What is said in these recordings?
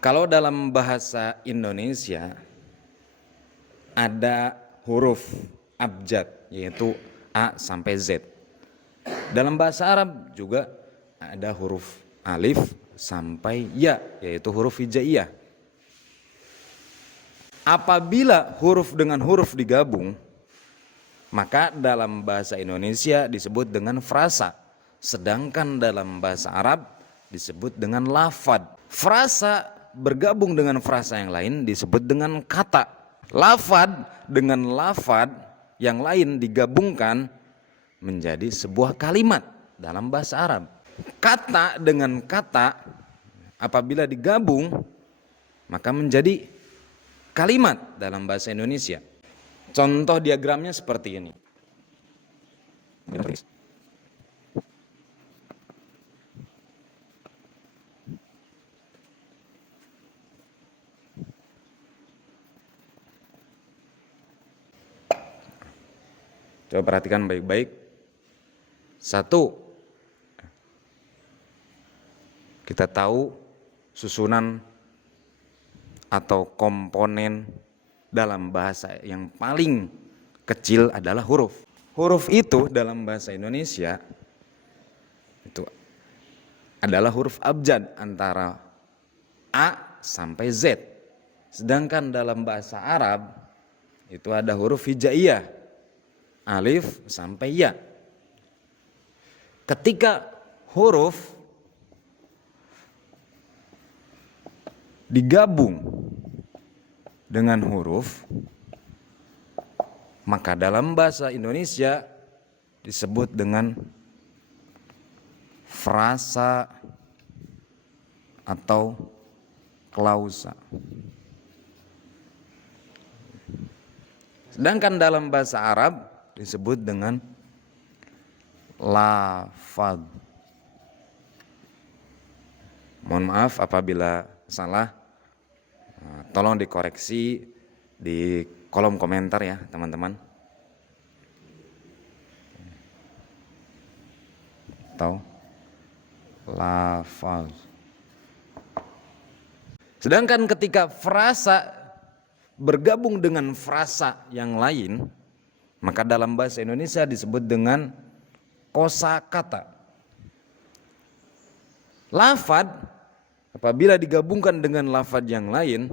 Kalau dalam bahasa Indonesia ada huruf abjad, yaitu A sampai Z. Dalam bahasa Arab juga ada huruf alif sampai ya, yaitu huruf hijaiyah. Apabila huruf dengan huruf digabung, maka dalam bahasa Indonesia disebut dengan frasa, sedangkan dalam bahasa Arab disebut dengan lafad. Frasa bergabung dengan frasa yang lain disebut dengan kata. Lafad dengan lafad yang lain digabungkan menjadi sebuah kalimat dalam bahasa Arab. Kata dengan kata apabila digabung maka menjadi kalimat dalam bahasa Indonesia. Contoh diagramnya seperti ini. Coba perhatikan baik-baik. 1. Kita tahu susunan atau komponen dalam bahasa yang paling kecil adalah huruf. Huruf itu dalam bahasa Indonesia itu adalah huruf abjad antara A sampai Z. Sedangkan dalam bahasa Arab itu ada huruf hijaiyah, alif sampai ya. Ketika huruf digabung dengan huruf, maka dalam bahasa Indonesia disebut dengan frasa atau klausa. Sedangkan dalam bahasa Arab disebut dengan lafad. Mohon maaf apabila salah, tolong dikoreksi di kolom komentar ya teman-teman. Atau lafaz. Sedangkan ketika frasa bergabung dengan frasa yang lain, maka dalam bahasa Indonesia disebut dengan kosakata. Lafad apabila digabungkan dengan lafad yang lain,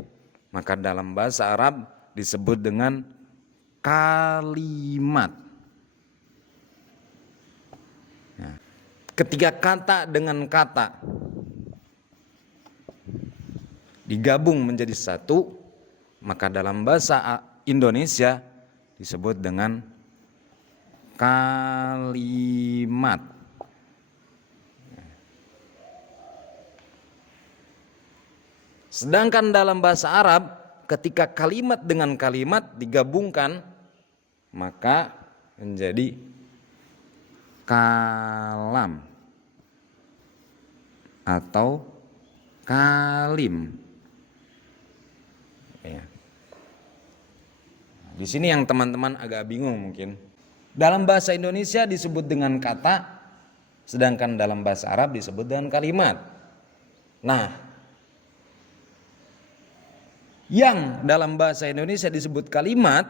maka dalam bahasa Arab disebut dengan kalimat. Nah, ketika kata dengan kata digabung menjadi satu, maka dalam bahasa Indonesia disebut dengan kalimat. Sedangkan dalam bahasa Arab ketika kalimat dengan kalimat digabungkan maka menjadi kalam atau kalim. Ya. Di sini yang teman-teman agak bingung mungkin. Dalam bahasa Indonesia disebut dengan kata, sedangkan dalam bahasa Arab disebut dengan kalimat. Nah, yang dalam bahasa Indonesia disebut kalimat,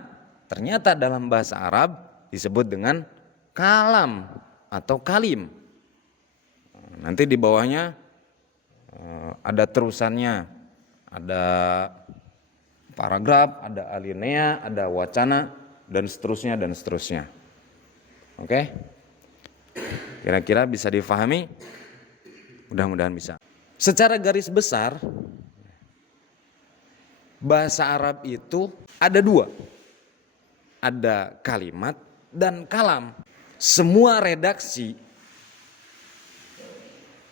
ternyata dalam bahasa Arab disebut dengan kalam atau kalim. Nanti di bawahnya ada terusannya, ada paragraf, ada alinea, ada wacana, dan seterusnya dan seterusnya. Oke? Kira-kira bisa difahami? Mudah-mudahan bisa. Secara garis besar, bahasa Arab itu ada dua. Ada kalimat dan kalam. Semua redaksi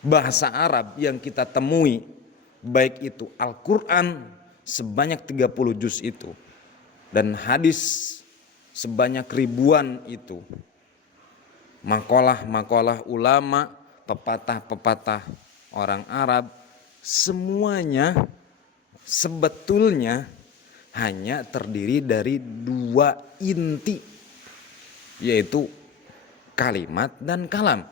bahasa Arab yang kita temui, baik itu Al-Quran sebanyak 30 juz itu, dan hadis sebanyak ribuan itu, makalah-makalah ulama, pepatah-pepatah orang Arab, semuanya sebetulnya hanya terdiri dari dua inti, yaitu kalimat dan kalam.